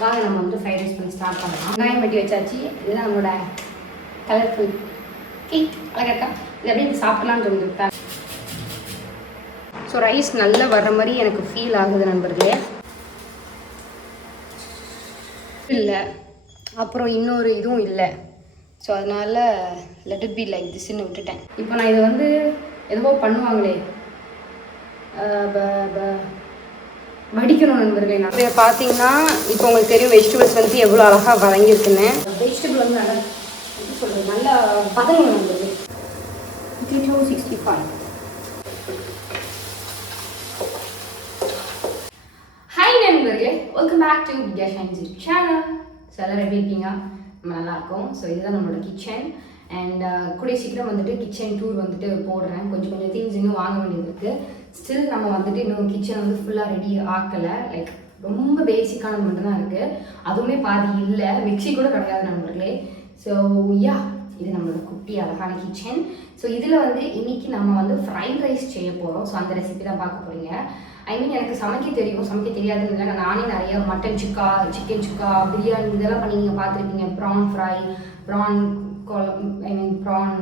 வாங்க நம்ம வந்து ஃப்ரைட் ரைஸ் பண்ணி ஸ்டார்ட் பண்ணலாம். வெங்காயம் வெட்டி வச்சாச்சு. இதுதான் நம்மளோட கலர்ஃபுல் கேக். அழகாக்கா இது அப்படியே சாப்பிடலான்னு தோணுது. ஸோ ரைஸ் நல்லா வர்ற மாதிரி எனக்கு ஃபீல் ஆகுது நண்பர்களே. இல்லை அப்புறம் இன்னொரு இதுவும் இல்லை. ஸோ அதனால் லெட் இட் பி லைக் திஸ்ன்னு விட்டுட்டேன். இப்போ நான் இதை வந்து எதுவோ பண்ணுவாங்களே வடிக்கணும் நண்பர்களே. நான் இதை பார்த்தீங்கன்னா இப்போ உங்களுக்கு தெரியும் வெஜிடபிள்ஸ் வந்து எவ்வளோ அழகாக வதங்கியிருக்குன்னு. வெஜிடபிள் வந்து நல்லா எப்படி சொல்கிறது நல்லா பதங்கணும் நண்பர்களே. 65. ஹாய் நண்பர்களே, welcome back to Vidya Shine's channel. So எல்லாரும் எப்படி இருக்கீங்க? நம்ம நல்லாயிருக்கோம். ஸோ இதுதான் நம்மளோட கிச்சன். அண்ட் கூடிய சீக்கிரம் வந்துட்டு கிச்சன் டூர் வந்துட்டு போடுறேன். கொஞ்சம் திங்ஸ் இன்னும் வாங்க வேண்டியது இருக்குது. ஸ்டில் நம்ம வந்துட்டு இன்னும் கிச்சன் வந்து ஃபுல்லாக ரெடி ஆக்கலை. லைக் ரொம்ப பேசிக்கானது மட்டும் தான் இருக்குது. அதுவுமே பாதி இல்லை, மிக்சி கூட கிடையாது நண்பர்களே. ஸோ யா இது நம்மளோட குட்டி அழகான கிச்சன். ஸோ இதில் வந்து இன்றைக்கி நம்ம வந்து ஃப்ரைட் ரைஸ் செய்ய போகிறோம். ஸோ அந்த ரெசிபி தான் பார்க்க போகிறீங்க. ஐ மீன் எனக்கு சமைக்க தெரியும், சமைக்க தெரியாதுன்னு இல்லை. நானே நிறைய மட்டன் சுக்கா, சிக்கன் சுக்கா, பிரியாணி இதெல்லாம் பண்ணி நீங்கள் பார்த்துருப்பீங்க. ப்ரான் ஃப்ரை, ப்ரான் ஐ மீன் ப்ரான்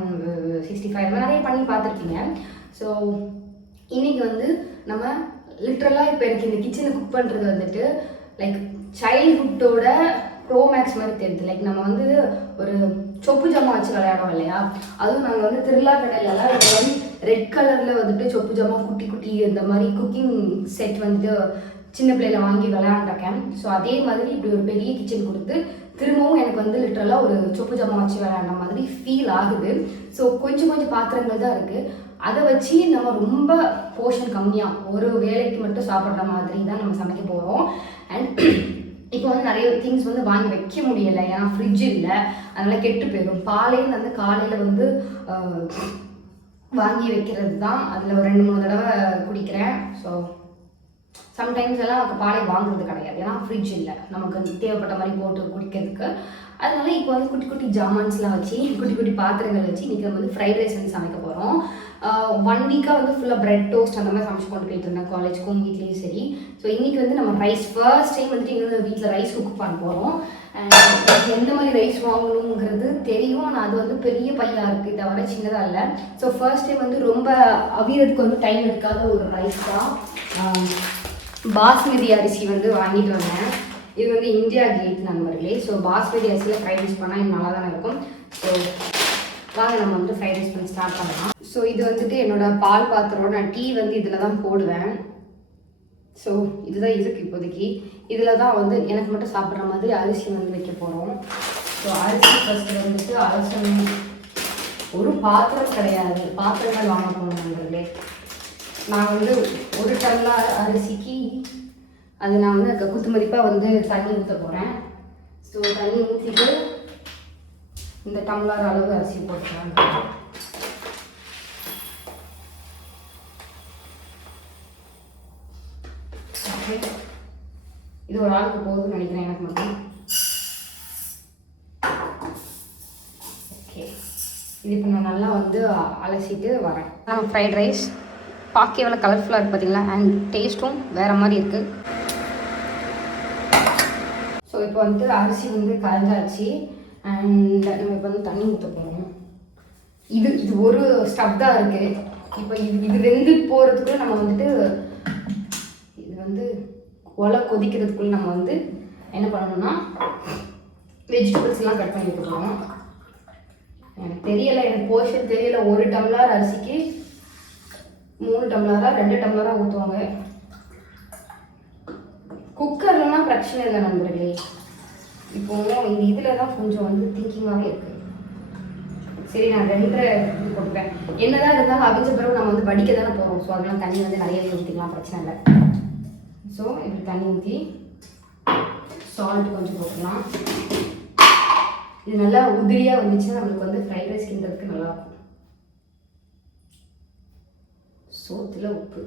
65 நிறைய பண்ணி பார்த்துருக்கீங்க. ஸோ இன்றைக்கி வந்து நம்ம லிட்ரலாக இப்போ எனக்கு இந்த கிச்சனை குக் பண்ணுறது வந்துட்டு லைக் சைல்ட்ஹுட்டோட ப்ரோமேக்ஸ் மாதிரி தெரியுது. லைக் நம்ம வந்து ஒரு சொப்பு ஜாமா வச்சு விளையாடுறோம் இல்லையா, அதுவும் நாங்கள் வந்து திருவிழா கடையிலலாம் இந்த மாதிரி ரெட் கலரில் வந்துட்டு சொப்பு ஜாமா குட்டி குட்டி இந்த மாதிரி குக்கிங் செட் வந்துட்டு சின்ன பிள்ளையில வாங்கி விளையாண்டுருக்கேன். ஸோ அதே மாதிரி இப்படி ஒரு பெரிய கிச்சன் கொடுத்து திரும்பவும் எனக்கு வந்து லிட்ரலாக ஒரு சொப்பு ஜாமா வச்சு விளையாடுற மாதிரி ஃபீல் ஆகுது. ஸோ கொஞ்சம் பாத்திரங்கள் தான் இருக்குது. அதை வச்சு நம்ம ரொம்ப போர்ஷன் கம்மியாக ஒரு வேலைக்கு மட்டும் சாப்பிட்ற மாதிரி தான் நம்ம சமைக்க போகிறோம். அண்ட் இப்போ வந்து நிறைய திங்ஸ் வந்து வாங்கி வைக்க முடியலை, ஏன்னா ஃப்ரிட்ஜ் இல்லை, அதனால் கெட்டு போயிடும். பாலையும் வந்து காலையில் வந்து வாங்கி வைக்கிறது தான். அதில் ஒரு 2-3 தடவை குடிக்கிறேன். ஸோ சம்டைம்ஸ் எல்லாம் பாலை வாங்குறது கிடையாது, ஏன்னா ஃப்ரிட்ஜ் இல்லை, நமக்கு தேவைப்பட்ட மாதிரி போட்டு குடிக்கிறதுக்கு. அதனால இப்போ வந்து குட்டி குட்டி ஜாமான்ஸ்லாம் வச்சு குட்டி குட்டி பாத்திரங்கள் வச்சு இன்றைக்கி நம்ம வந்து ஃப்ரைட் ரைஸ் வந்து சமைக்க போகிறோம். 1 வீக்காக வந்து ஃபுல்லாக பிரெட் டோஸ்ட் அந்த மாதிரி சமைச்சு கொண்டு போயிட்டு இருந்தேன் காலேஜுக்கும் வீட்லேயும் சரி. ஸோ இன்றைக்கி வந்து நம்ம ரைஸ் ஃபர்ஸ்ட் டைம் வந்துட்டு இன்னொரு வீட்டில் ரைஸ் குக் பண்ண போகிறோம். எந்த மாதிரி ரைஸ் வாங்கணுங்கிறது தெரியும், ஆனால் அது வந்து பெரிய பையாக இருக்குது, தவிர சின்னதாக இல்லை. ஸோ ஃபர்ஸ்ட் டைம் வந்து ரொம்ப அவியறதுக்கு வந்து டைம் எடுக்காத ஒரு ரைஸ் தான். பாஸ்மதி அரிசி வந்து வாங்கிட்டு வந்தேன். இது வந்து இந்தியா கேட் நண்பர்களே. ஸோ பாஸ்மதி அரிசியில் ஃப்ரைட் ரைஸ் பண்ணால் இது நல்லா தானே இருக்கும். ஸோ வாங்க நம்ம வந்து ஃப்ரைட் ரைஸ் பண்ணி ஸ்டார்ட் பண்ணலாம். ஸோ இது வந்துட்டு என்னோட பால் பாத்திரம். நான் டீ வந்து இதில் தான் போடுவேன். ஸோ இதுதான் இருக்குது இப்போதைக்கு. இதில் தான் வந்து எனக்கு மட்டும் சாப்பிட்ற மாதிரி அரிசி வந்து வைக்க போகிறோம். ஸோ அரிசி ஃபஸ்ட்டு வந்துட்டு அலசணும். ஒரு பாத்திரம் கிடையாது, பாத்திரங்கள் வாங்க போகணும் நண்பர்களே. நான் வந்து 1 டம்ளர் அரிசிக்கு அது நான் வந்து குத்து மதிப்பாக வந்து தண்ணி ஊற்ற போகிறேன். ஸோ தண்ணி ஊற்றிட்டு இந்த டம்ளர் அளவு அரிசி போட்டுக்கலாம். இது ஒரு ஆளுக்கு போகுதுன்னு நினைக்கிறேன், எனக்கு மட்டும். ஓகே, இது இப்போ நான் நல்லா வந்து அலசிட்டு வரேன். நம்ம ஃப்ரைட் ரைஸ் பார்க்க எவ்வளோ கலர்ஃபுல்லாக இருக்குது பார்த்தீங்களா, அண்ட் டேஸ்ட்டும் வேறு மாதிரி இருக்குது. ஸோ இப்போ வந்து அரிசி வந்து கலந்தாச்சு. அண்ட் நம்ம இப்போ வந்து தண்ணி ஊற்ற போகிறோம். இது ஒரு ஸ்டப் தான் இருக்குது. இப்போ இது வெந்து போகிறதுக்குள்ளே நம்ம வந்துட்டு இது வந்து கொதிக்கிறதுக்குள்ளே நம்ம வந்து என்ன பண்ணணும்னா வெஜிடபிள்ஸ்லாம் கட் பண்ணி விட்டுருவோம். எனக்கு தெரியலை, எனக்கு போர்ஷன் தெரியலை. 1 டம்ளர் அரிசிக்கு 3 டம்ளரா 2 டம்ளராக ஊற்றுவாங்க. குக்கர்லாம் பிரச்சனை இல்லை நண்பர்களே. இப்போ இந்த இதில் தான் கொஞ்சம் வந்து திங்கிங்காகவே இருக்குது. சரி, நான் 2 இது கொடுப்பேன். என்னதான் இருந்தாலும் அவிஞ்ச பிறகு நம்ம வந்து வடிக்க தானே போகிறோம். ஸோ அதெல்லாம் தண்ணி வந்து நிறையவே ஊற்றிக்கலாம், பிரச்சனை இல்லை. ஸோ இப்படி தண்ணி ஊற்றி சால்ட் கொஞ்சம் போட்டுக்கலாம். இது நல்லா உதிரியாக வந்துச்சுன்னா நம்மளுக்கு வந்து ஃப்ரைட் ரைஸ் கிண்டுறதுக்கு நல்லாயிருக்கும். சோத்துல உப்பு.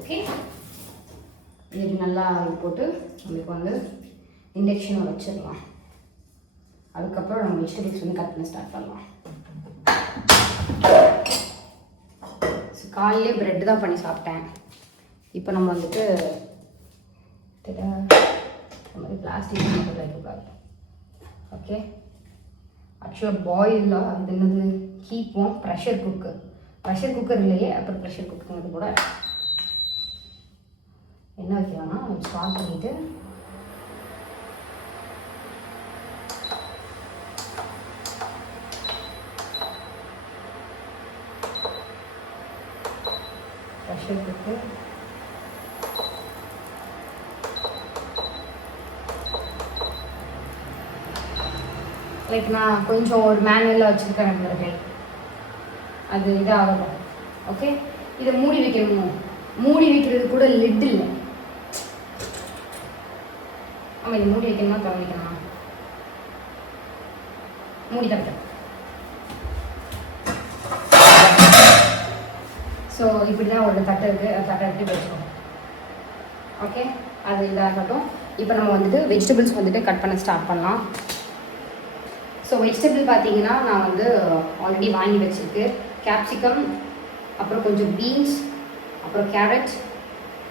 ஓகே, இது நல்லா போட்டு நம்மளுக்கு வந்து இண்டக்ஷனை வச்சிடலாம். அதுக்கப்புறம் நம்ம வெஜிடபிள்ஸ் வந்து கட் பண்ண ஸ்டார்ட் பண்ணலாம். காலையிலே ப்ரெட்டு தான் பண்ணி சாப்பிட்டேன். இப்போ நம்ம வந்துட்டு இந்த மாதிரி பிளாஸ்டிக் மட்டும் வைக்கக்கூடாது. ஓகே, ஆக்சுவலாக பாயிலாக அது என்னது கீப்போம் ப்ரெஷர் குக்கர் இல்லையே. அப்புறம் ப்ரெஷர் குக்கருங்கிறது கூட என்ன வைக்கலாம்னா ஸ்டார்ட் பண்ணிவிட்டு ப்ரெஷர் குக்கர் லைக் நான் கொஞ்சம் ஒரு மேனுவலில் வச்சுருக்கேன் நண்பர்கள், அது இதாகணும். ஓகே, இதை மூடி வைக்கணும். மூடி வைக்கிறது கூட லிட் இல்லை. ஆமாம், இது மூடி வைக்கணுமா கவனிக்கணுமா? மூடி தட்டேன். ஸோ இப்படி தான் ஒரு தட்டை இருக்குது. அந்த தட்டை எப்படி வச்சுக்கணும். ஓகே, அது இதாகட்டும். இப்போ நம்ம வந்துட்டு வெஜிடபிள்ஸ் வந்துட்டு கட் பண்ண ஸ்டார்ட் பண்ணலாம். ஸோ வெஜிடபிள் பார்த்தீங்கன்னா நான் வந்து ஆல்ரெடி வாங்கி வச்சுருக்கு. கேப்சிகம், அப்புறம் கொஞ்சம் பீன்ஸ், அப்புறம் கேரட்,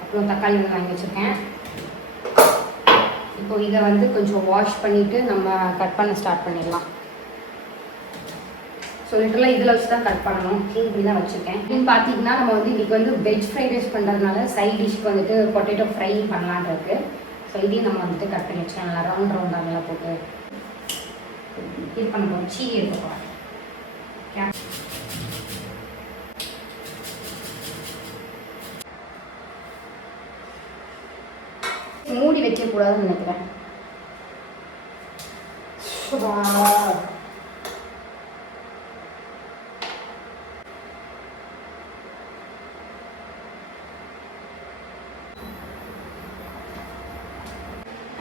அப்புறம் தக்காளி வந்து வாங்கி வச்சுருக்கேன். இப்போ இதை வந்து கொஞ்சம் வாஷ் பண்ணிவிட்டு நம்ம கட் பண்ண ஸ்டார்ட் பண்ணிடலாம். ஸோ லிட்டரலாக இதில் வச்சு தான் கட் பண்ணணும். இப்படி தான் வச்சுருக்கேன். இப்படின்னு பார்த்தீங்கன்னா நம்ம வந்து இன்றைக்கி வந்து வெஜ் ஃப்ரைட் ரைஸ் பண்ணுறதுனால சைட் டிஷ்க்கு வந்துட்டு பொட்டேட்டோ ஃப்ரை பண்ணலான் இருக்குது. ஸோ இதையும் நம்ம வந்துட்டு கட் பண்ணி வச்சுக்கலாம். நல்லா ரவுண்டாக நல்லா போட்டு இது பண்ண போகிறோம். சீனி எடுக்க போகிறோம். மூடி வைக்கக்கூடாதுன்னு நினைக்கிறேன்.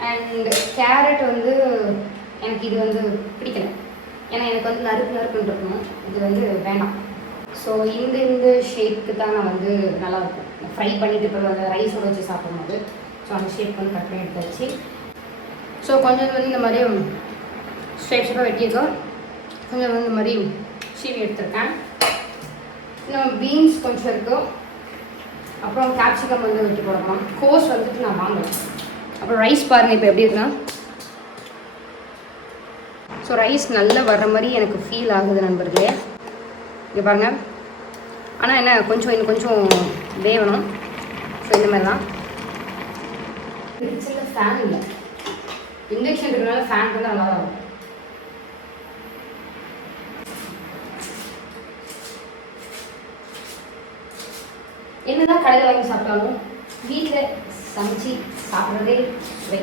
அண்ட் கேரட் வந்து எனக்கு இது வந்து பிடிக்கல. ஏன்னா எனக்கு வந்து நறுக்குன்னு இருக்கணும். இது வந்து வேண்டாம். ஸோ இந்த ஷேப்புக்கு தான் நான் வந்து நல்லாயிருக்கும் ஃப்ரை பண்ணிவிட்டு இப்போ அந்த ரைஸோடு வச்சு சாப்பிடும்போது. ஸோ அந்த ஷேப் வந்து கட் பண்ணி எடுத்தாச்சு. ஸோ கொஞ்சம் வந்து இந்த மாதிரி ஷேப்பாக வெட்டியிருக்கோம். கொஞ்சம் வந்து இந்த மாதிரி சீவி எடுத்துருக்கேன். இன்னும் பீன்ஸ் கொஞ்சம் இருக்கும். அப்புறம் கேப்சிகம் வந்து வெட்டி போடலாம். கோஸ் வந்துட்டு நான் வாங்குவேன். அப்புறம் ரைஸ் பாருங்கள் இப்போ எப்படி இருக்குன்னா. ஸோ ரைஸ் நல்லா வர்ற மாதிரி எனக்கு ஃபீல் ஆகுது நண்பர்களே. இங்கே பாருங்கள். ஆனால் என்ன இன்னும் கொஞ்சம் வேகணும். ஸோ இந்த மாதிரி தான். கிச்சனில் ஃபேன் இல்லை. இண்டக்ஷன் இருக்கிறனால ஃபேன் வந்து நல்லா தான் இருக்கும். என்னதான் கடையில் வாங்கி சாப்பிட்டாலும் வீட்டில் சமைச்சு சாப்பிட்றதே சுவை.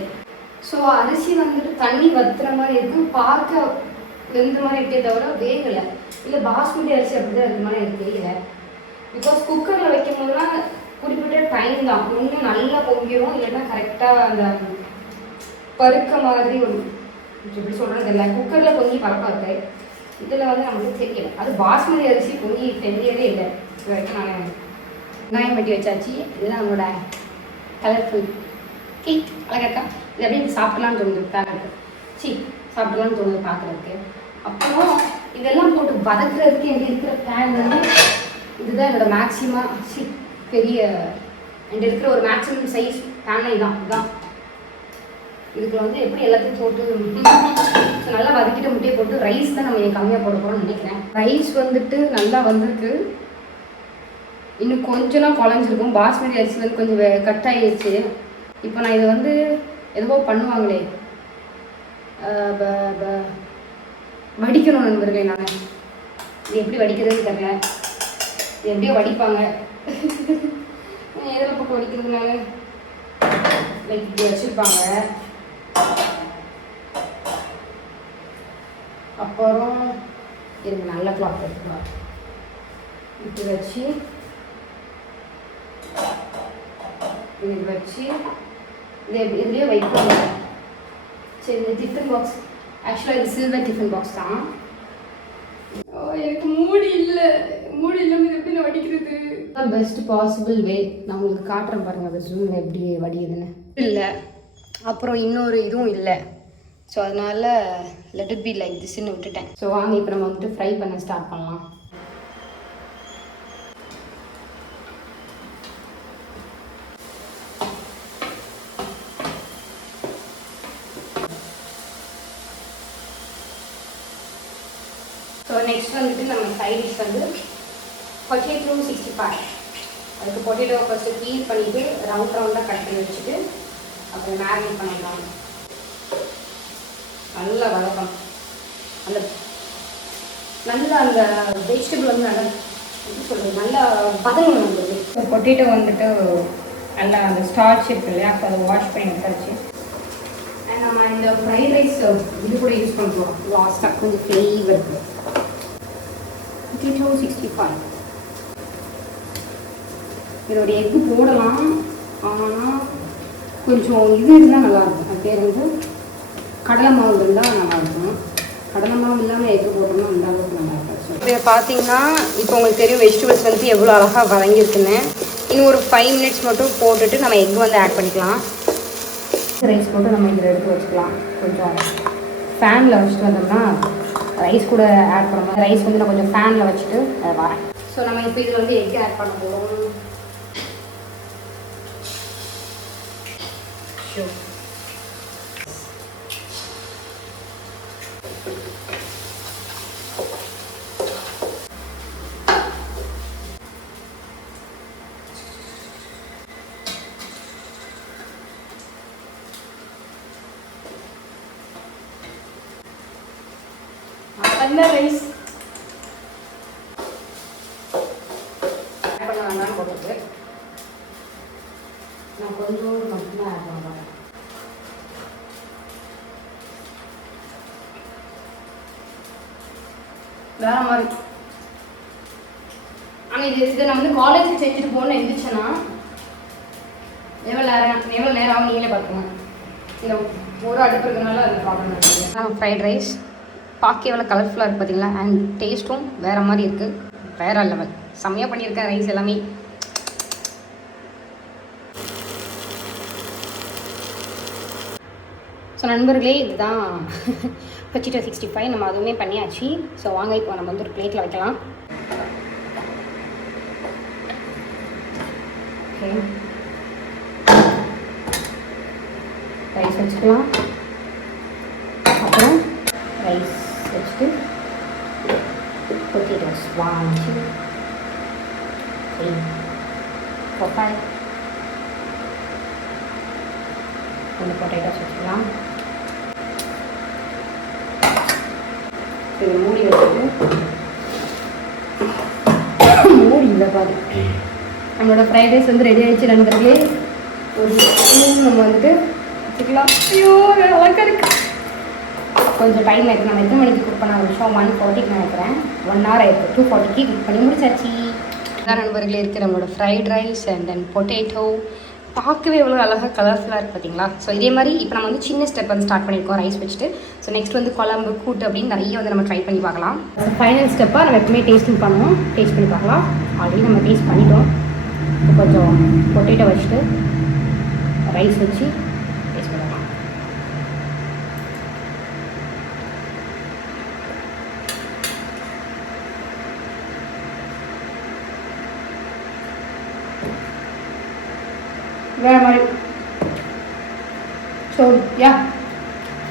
ஸோ அரிசி வந்துட்டு தண்ணி வத்துற மாதிரி இருக்கும். பார்க்க வெந்த மாதிரி இருக்கே தவிர வேகலை. இல்லை பாஸ்மதி அரிசி அப்படி தான் இருக்கிற மாதிரி எனக்கு தெரியல. பிகாஸ் குக்கரில் வைக்கும் போதுலாம் குறிப்பிட்ட டைம் தான். இன்னும் நல்லா பொங்கிடும். இல்லைன்னா கரெக்டாக அந்த பருக்க மாதிரி ஒரு எப்படி சொல்கிறது இல்லை. குக்கரில் பொங்கி பழக்கம் இருக்கு. இதில் வந்து நமக்கு தெரியல. அது பாஸ்மதி அரிசி பொங்கி தெரியவே இல்லை. இது வரைக்கும் நான் வெங்காயம் வெட்டி வச்சாச்சு. இதுதான் நம்மளோட கலர்ஃபுல் கேக். அழகாக இருக்கா? இது அப்படியே சாப்பிடலான்னு தோணுது பார்க்குறதுக்கு. சாப்பிடலான்னு தோணுது பார்க்குறதுக்கு. அப்புறம் இதெல்லாம் போட்டு வதக்குறதுக்கு எங்கே இருக்கிற பேன் வந்து இதுதான் என்னோடய மேக்ஸிமம் பெரிய என்கிட்ட இருக்கிற ஒரு மேக்ஸிமம் சைஸ் பேனை இதுதான். இதுக்கு வந்து எப்படி எல்லாத்தையும் போட்டு நல்லா வதக்கிட்டு முட்டையை போட்டு ரைஸ் தான் நம்ம கம்மியாக போட போகிறோம்னு நினைக்கிறேன். ரைஸ் வந்துட்டு நல்லா வந்திருக்கு. இன்னும் கொஞ்சம்லாம் குழஞ்சிருக்கும். பாஸ்மதி அரிசி வந்து கொஞ்சம் கட் ஆகிடுச்சு. இப்போ நான் இதை வந்து எதுவோ பண்ணுவாங்களே வடிக்கணும் நண்பர்களே. நான் இது எப்படி வடிக்கிறதுன்னு தெரியல. இது எப்படியோ வடிப்பாங்க. எதில் போட்டு வடிக்கிறதுனால லைக் இப்படி வச்சுருப்பாங்க. அப்புறம் எனக்கு நல்ல கிளாத் எடுத்துக்கலாம். இப்படி வச்சு இது வச்சு இதுலேயே வைப்பாங்க. சரி, இந்த டிஃபன் பாக்ஸ் ஆக்சுவலாக இது சில்வர் டிஃபன் பாக்ஸ் தான். எனக்கு மூடி இல்லாமல் இது எப்படி நான் வடிக்கிறது? பெஸ்ட் பாசிபிள் வே நான் உங்களுக்கு காட்டுறேன் பாருங்கள். அது ஜூமில் எப்படி வடியுதுன்னு இல்லை. அப்புறம் இன்னொரு இதுவும் இல்லை. ஸோ அதனால் லெட் இட் பி லைக் திஸ்ன்னு விட்டுட்டேன். ஸோ வாங்க இப்போ நம்ம வந்துட்டு ஃப்ரை பண்ண ஸ்டார்ட் பண்ணலாம். நெக்ஸ்ட் வந்துட்டு நம்ம சைட் டிஷ் வந்து பொட்டேட்டோ 65. அதுக்கு பொட்டேட்டோ ஃபஸ்ட்டு பீல் பண்ணிவிட்டு ரவுண்டாக கட் பண்ணி வச்சுட்டு அப்புறம் மேரினேட் பண்ணிடலாம். நல்லா வளர்க்கணும். நல்லா அந்த வெஜிடபிள் வந்து நல்லா எப்படி சொல்கிறது, நல்லா பதங்கணும் வந்துடுது. பொட்டேட்டோ வந்துட்டு நல்லா அந்த ஸ்டார்ச் இருக்குது இல்லையா, அப்போ அதை வாஷ் பண்ணி எடுத்தாச்சு. அண்ட் நம்ம இந்த ஃப்ரைட் ரைஸ் இது கூட யூஸ் பண்ணுறோம் லாஸ்ட்டாக கொஞ்சம் ஃப்ளேவருக்கு. பொட்டேட்டோ 65 இதோட எக்கு போடலாம், ஆனால் கொஞ்சம் இது இருந்தால் நல்லாயிருக்கும். அது பேர் வந்து கடலை மாவு இருந்தால் நல்லாயிருக்கும். கடலை மாவு இல்லாமல் எக்கு போட்டோம்னா அந்த அளவுக்கு நல்லாயிருக்கும். ஸோ இதை பார்த்தீங்கன்னா இப்போ உங்களுக்கு தெரியும் வெஜிடபிள்ஸ் வந்து எவ்வளோ அழகாக வதங்கியிருக்குன்னு. இன்னும் ஒரு 5 மினிட்ஸ் மட்டும் போட்டுட்டு நம்ம எக் வந்து ஆட் பண்ணிக்கலாம். ரைஸ் போட்டு நம்ம இதில் எடுத்து வச்சுக்கலாம். கொஞ்சம் ஃபேனில் வச்சுட்டு வந்தோம்னா ரைஸ் கூட ஆட் பண்ணுவோம். ரைஸ் வந்து நான் கொஞ்சம் ஃபேனில் வச்சுட்டு வரேன். ஸோ நம்ம இப்போ இதில் வந்து எக் ஆட் பண்ண போகிறோம். ரைஸ் ஆட் பண்ண வேண்டாம் போட்டுருக்கு. நான் கொஞ்சோண்டு மட்டும்தான் ஆட் பண்ண போகிறேன். வேற மாதிரி. ஆனால் இதை நான் வந்து காலேஜுக்கு செஞ்சுட்டு போகணுன்னு இருந்துச்சுன்னா எவ்வளோ நேரம் ஆகும் நீங்களே பார்த்துக்கோங்க. இந்த ஒரு அடுப்பு இருக்கிறனால அது ப்ராப்ளம் இருக்குது. ஃப்ரைட் ரைஸ் பார்க்க எவ்வளோ கலர்ஃபுல்லாக இருக்குது பார்த்தீங்களா, அண்ட் டேஸ்ட்டும் வேறு மாதிரி இருக்குது. வேறு லெவல் செம்மையாக பண்ணியிருக்கேன் ரைஸ் எல்லாமே. ஸோ நண்பர்களே, இதுதான் பொட்டேட்டோ 65 நம்ம அதுவுமே பண்ணியாச்சு. ஸோ வாங்க இப்போ நம்ம வந்து ஒரு பிளேட்டில் வைக்கலாம். ஓகே, ரைஸ் வச்சுக்கலாம். அப்புறம் ரைஸ் வச்சுட்டு பொட்டேட்டோஸ் 1 2 3 4 5 கொஞ்சம் பொட்டேட்டோஸ் வச்சுக்கலாம். இது மூடி வச்சுட்டு மூடி இல்லை பாரு. நம்மளோட ஃப்ரைட் ரைஸ் வந்து ரெடி ஆகிடுச்சு நண்பர்களே. ஒரு நம்ம வந்துட்டு வச்சுக்கலாம். ஐயோ அழகாக இருக்கு. கொஞ்சம் டைம் ஆகிருக்கு. நம்ம எத்தனை மணிக்கு குக் பண்ண ஆரம்பிச்சோம்? 1:40க்கு நினைக்கிறேன். 1 hour ஆகிருக்கு. 2:40க்கு குக் பண்ணி முடிச்சாச்சு. இதான் நண்பர்களே இருக்குது நம்மளோட fried rice and then potato. பார்க்கவே எவ்வளோ அழகாக கலர்ஃபுல்லாக இருக்குது பார்த்தீங்களா. ஸோ இதே மாதிரி இப்போ நம்ம வந்து சின்ன ஸ்டெப் வந்து ஸ்டார்ட் பண்ணியிருக்கோம் ரைஸ் வச்சுட்டு. ஸோ நெக்ஸ்ட் வந்து குழம்பு கூட்டு அப்படின்னு நிறைய வந்து நம்ம ட்ரை பண்ணி பார்க்கலாம். ஃபைனல் ஸ்டெப்பாக நம்ம எப்பவுமே டேஸ்டிங் பண்ணுவோம். டேஸ்ட் பண்ணி பார்க்கலாம். ஆல்ரெடி நம்ம டேஸ்ட் பண்ணிட்டோம். இப்போ கொஞ்சம் பொட்டேட்டோ வச்சுட்டு ரைஸ் வச்சு டேஸ்ட் பண்ணலாம். வேறு மாதிரி. ஸோ யா,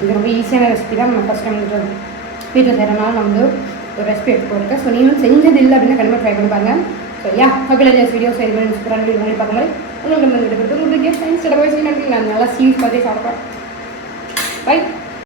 இது ரொம்ப ஈஸியான ரெசிபி தான். நம்ம ஃபஸ்ட் டைம் வீட்டில் செய்கிறனால நான் வந்து ஒரு ரெசிபி எடுத்து போட்டுருக்கேன். ஸோ நீங்களும் செஞ்சது இல்லை அப்படின்னா கண்டிப்பாக ட்ரை பண்ணி பாருங்கள். ஸோ யா, ஹாப்பியில் வீடியோ சரி பண்ணி சூப்பரான வீடியோ பண்ணி பார்க்க மாதிரி உங்களுக்கு உங்களுக்கு நான் நல்லா சீன்ஸ் பார்த்தே சாப்பிட்றேன். பை.